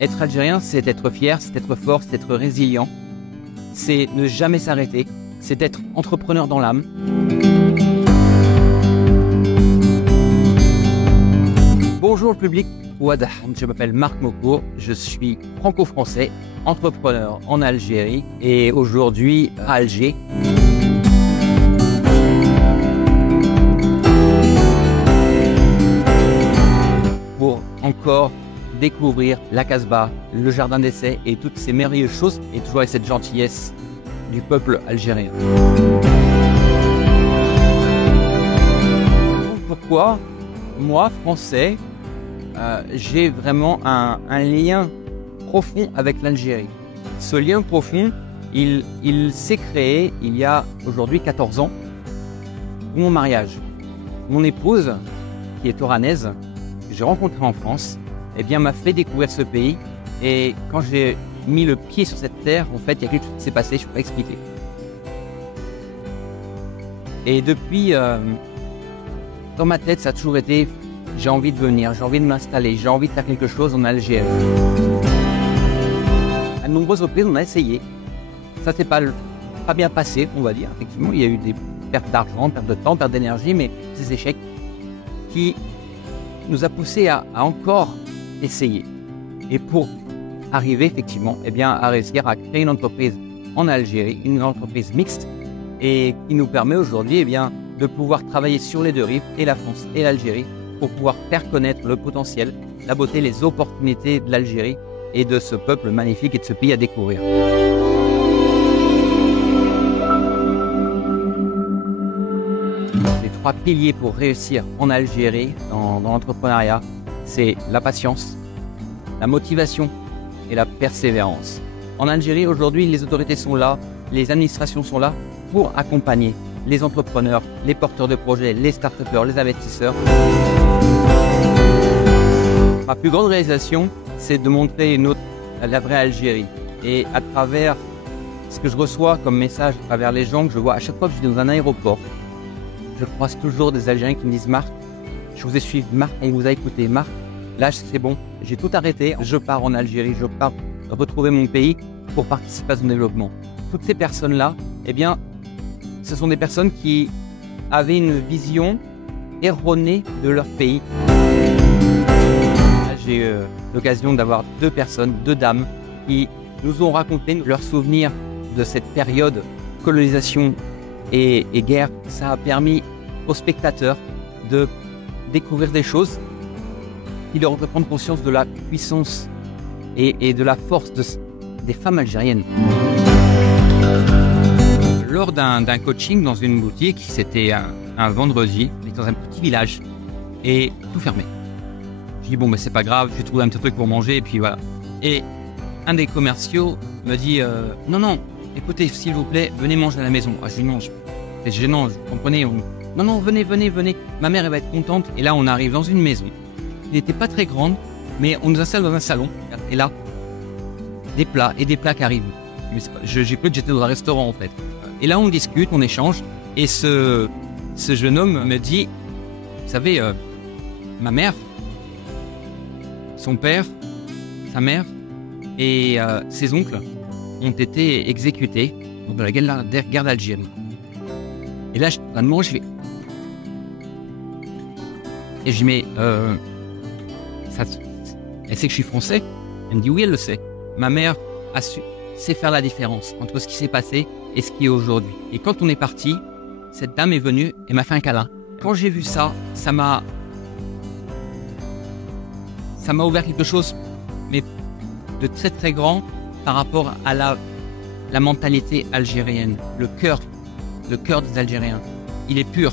Être algérien, c'est être fier, c'est être fort, c'est être résilient. C'est ne jamais s'arrêter, c'est être entrepreneur dans l'âme. Bonjour le public, Ouadah. Je m'appelle Marc Moko, je suis franco-français, entrepreneur en Algérie et aujourd'hui à Alger. Pour encore découvrir la Casbah, le jardin d'essai et toutes ces merveilleuses choses et toujours avec cette gentillesse du peuple algérien. Pourquoi moi, français, j'ai vraiment un lien profond avec l'Algérie. Ce lien profond, il s'est créé il y a aujourd'hui 14 ans, pour mon mariage. Mon épouse, qui est oranaise, que j'ai rencontrée en France, eh bien, m'a fait découvrir ce pays. Et quand j'ai mis le pied sur cette terre, en fait, il y a quelque chose qui s'est passé, je ne peux pas expliquer. Et depuis, dans ma tête, ça a toujours été, j'ai envie de venir, j'ai envie de m'installer, j'ai envie de faire quelque chose en Algérie. À de nombreuses reprises, on a essayé. Ça s'est pas bien passé, on va dire. Effectivement, il y a eu des pertes d'argent, pertes de temps, pertes d'énergie, mais ces échecs qui nous a poussé à encore essayer. Et pour arriver effectivement à réussir à créer une entreprise en Algérie, une entreprise mixte, et qui nous permet aujourd'hui de pouvoir travailler sur les deux rives, et la France et l'Algérie, pour pouvoir faire connaître le potentiel, la beauté, les opportunités de l'Algérie et de ce peuple magnifique et de ce pays à découvrir. Les trois piliers pour réussir en Algérie, dans l'entrepreneuriat, c'est la patience, la motivation et la persévérance. En Algérie, aujourd'hui, les autorités sont là, les administrations sont là pour accompagner les entrepreneurs, les porteurs de projets, les start-upers, les investisseurs. Ma plus grande réalisation, c'est de montrer la vraie Algérie. Et à travers ce que je reçois comme message, à travers les gens que je vois, à chaque fois que je suis dans un aéroport, je croise toujours des Algériens qui me disent « Marc, je vous ai suivi, Marc, on vous a écouté, Marc, là c'est bon, j'ai tout arrêté, je pars en Algérie, je pars retrouver mon pays pour participer à son développement. » Toutes ces personnes-là, ce sont des personnes qui avaient une vision erronée de leur pays. J'ai eu l'occasion d'avoir deux personnes, deux dames, qui nous ont raconté leurs souvenirs de cette période colonisation et guerre. Ça a permis aux spectateurs de découvrir des choses qui leur ont fait prendre conscience de la puissance et de la force des femmes algériennes. Lors d'un coaching dans une boutique, c'était un vendredi, on était dans un petit village et tout fermé. Je dis bon, mais c'est pas grave, j'ai trouvé un petit truc pour manger et puis voilà. Et un des commerciaux me dit non, écoutez, s'il vous plaît, venez manger à la maison. Ah, je dis non, c'est gênant, vous comprenez. Non, venez. Ma mère, elle va être contente. Et là, on arrive dans une maison. Elle n'était pas très grande, mais on nous installe dans un salon. Et là, des plats qui arrivent. J'ai cru que j'étais dans un restaurant en fait. Et là, on discute, on échange. Et ce jeune homme me dit, vous savez, ma mère, son père, sa mère et ses oncles ont été exécutés lors de la guerre d'Algérie. Et là, à un moment, je fais... Et je dis, mais elle sait que je suis français? Elle me dit, oui, elle le sait. Ma mère sait faire la différence entre ce qui s'est passé et ce qui est aujourd'hui. Et quand on est parti, cette dame est venue et m'a fait un câlin. Quand j'ai vu ça, ça m'a ouvert quelque chose, mais de très très grand par rapport à la mentalité algérienne, le cœur des Algériens. Il est pur.